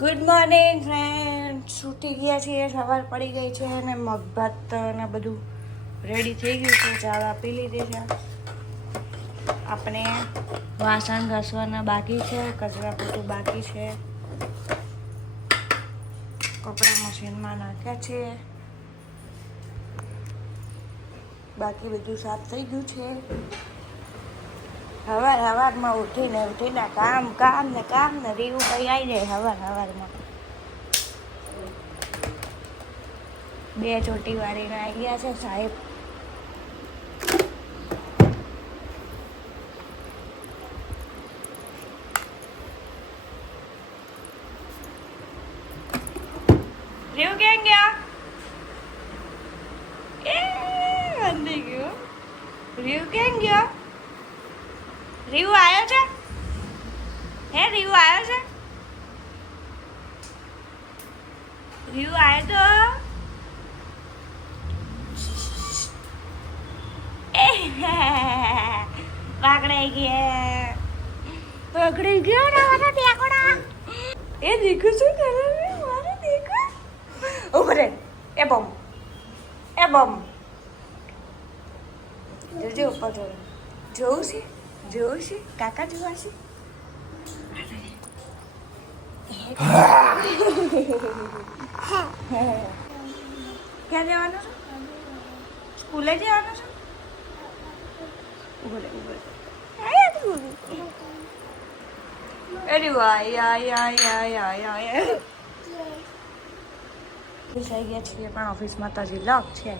Good morning friends. ઉઠી ગયા છીએ, સવાર પડી ગઈ છે અને મગ ભાત ને બધું રેડી થઈ ગયું છે. ચા પી લીધી છે. આપણે વાસણ ઘસવાના બાકી છે, કચરા પોતું બાકી છે, કપડાં મશીનમાં નાખ્યા છે, બાકી બધું સાફ થઈ ગયું છે. હવારમાં ઉઠીને કામ ને રીવું કઈ આવી જાય. હવારમાં 2 ચોટી વાળીને આવી ગયા છે સાહેબ. રીવું ક્યાં ગયા? બંધી ગયો. રીવું ક્યાં ગયો? રીવું આવ્યો છે? રીવું આવ્યો છે? રીવું આવ્યો તો પકડાઈ ગયો ને મારા ટેકોડા. એ દીકુ શું કરે છે? મારા દીકુ ઉભરે. એ બમ જોજે ઉપર જોવું છે કાકા જોવા છે. ક્યાં જવાનું છે? સ્કૂલે જવાનું છે? ઉભરે અરે વાહ ઓફિસ આવી ગયા છીએ, પણ ઓફિસમાં તો હજી લોક છે.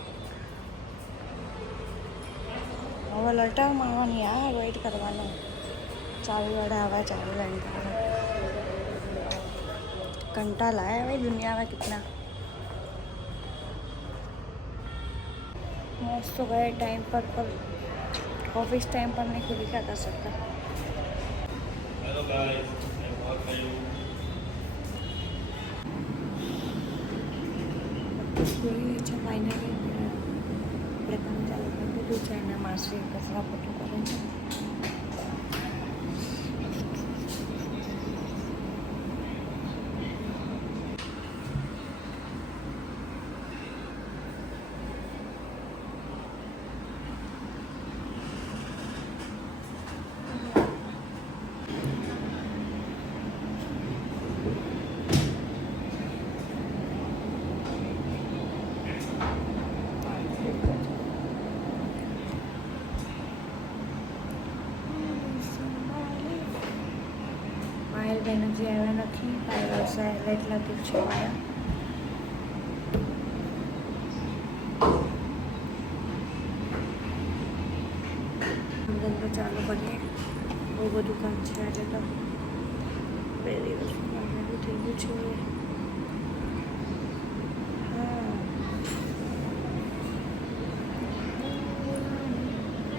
હવે લટાવમાં આવવાની વેઇટ કરવાનો. ચાવી कंटा लाया भाई दुनिया में कितना मस्त तो गए टाइम पर ऑफिस टाइम पर नहीं खुद क्या कर सकता. हेलो गाइस, फाइनली આપણે કામ ચાલુ કરી દીધું છે અને માસી કચરા પોતું કરે છે. એનર્જી આવ્યા નથી. પાયલ સાહેબ એટલા ઠીક છે. ધંધો ચાલુ કરીએ. બહુ બધું કામ છે આજે તો. 2 દિવસમાં બધું થઈ ગયું છે.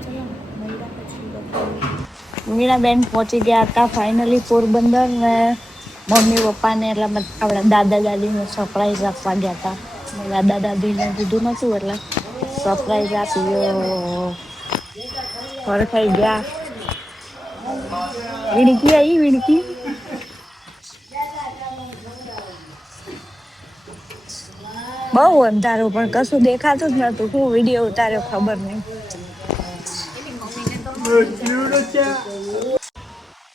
ચલો મળ્યા પછી મીણાબેન પહોંચી ગયા હતા ફાઇનલી પોરબંદર ને મમ્મી પપ્પાને એટલે આપણા દાદા દાદીને સરપ્રાઈઝ આપવા ગયા હતા. દાદા દાદીને કીધું નહોતું એટલે સરપ્રાઈઝ આપ્યો. ઘર થઈ ગયા. વિણકી બહુ અંધારું પણ કશું દેખાતું જ નતું. હું વિડીયો ઉતાર્યો ખબર નહીં.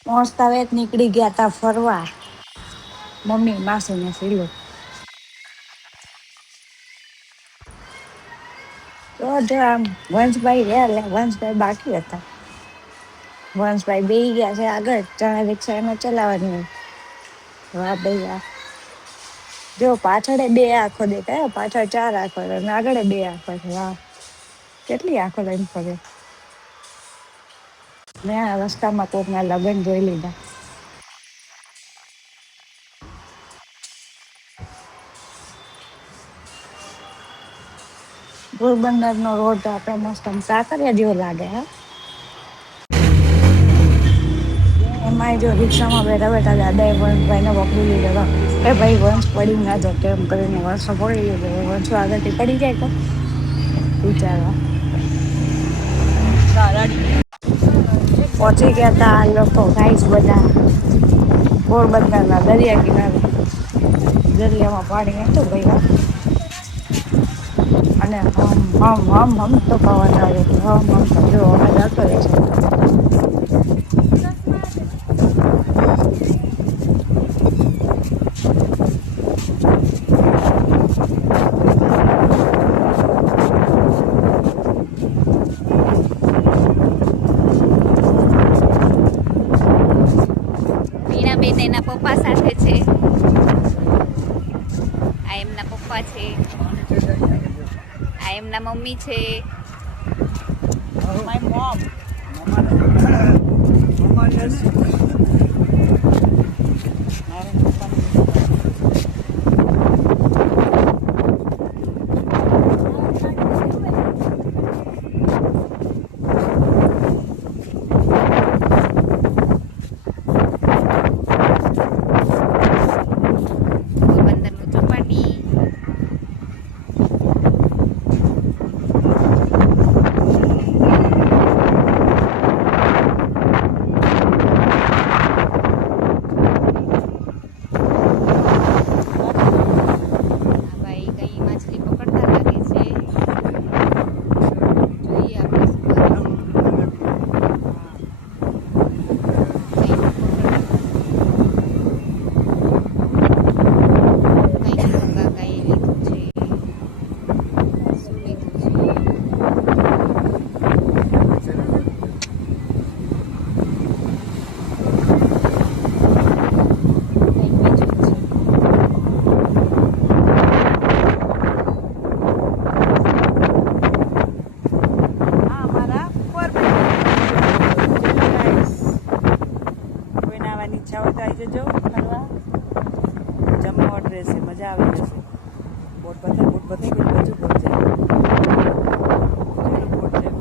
મસ્ત હવે નીકળી ગયા હતા ફરવા મમ્મી માસી ને સીલો. તો આમ વંશભાઈ રહ્યા, વંશભાઈ બાકી હતા. વંશભાઈ બેસી ગયા છે આગળ. ચણા રિક્ષા એને ચલાવવાની. વાહ ભાઈ જો પાછળ 2 આંખો દેખાય, પાછળ 4 આંખો અને આગળ 2 આંખો છે. વાહ કેટલી આંખો લઈને ફરે. મેં રસ્તામાં કોકના લગ્ન જોઈ લીધા. પોરબંદરનો રોડ આપણે મસ્ત કાંકરિયા જેવો લાગે. એમાંય જો રિક્ષામાં બેઠા દાદાએ વંશભાઈને પકડી લીધો. એ ભાઈ વંશ પડી ના જતો એમ કરીને વંશો પડી ગયો. વંશો આગળથી પડી જાય તો વિચારવા. પહોંચી ગયા હતા આ લોકો ગાઈસ બધા પોરબંદરના દરિયા કિનારે દરિયામાં પાણી હતું ભાઈ. અને હમ તો પવન આવે છે. હમ તો જો અવાજ આવતો રહેશે. મીણાબેન એના પપ્પા સાથે છે. આ એમના પપ્પા છે. આ એમના મમ્મી છે. My mom. પોરબંદરનું ચોપાટી. આ ભાઈ કઈ માછલી પકડતા લાગે છે. જોઈએ આપણે શું કરે છે. કઈ કાકાએ લીધું છે. શું લીધું છે? કંઈક બીજું જ છે. અમારા કોઈને આવવાની ઈચ્છા હોય તો આવી જજો ફરવા. જમવા રહેશે, મજા આવી જશે. બોટ બધે બાજુ બોટ જાય. બોટ જાય.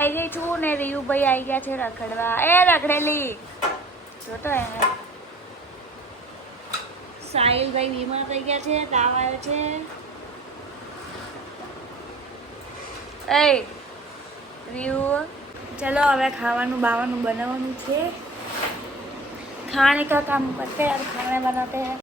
આવી ગઈ છું ને રીયુભાઈ આવી ગયા છે રખડવા. એ રખડેલી જોતો એને. સાહિલભાઈ બીમાર થઈ ગયા છે, તાવ આવ્યો છે. એ રીયુ ચલો હવે ખાવાનું બાવાનું બનાવવાનું છે. खाने का काम करते हैं और खाना बनाते हैं.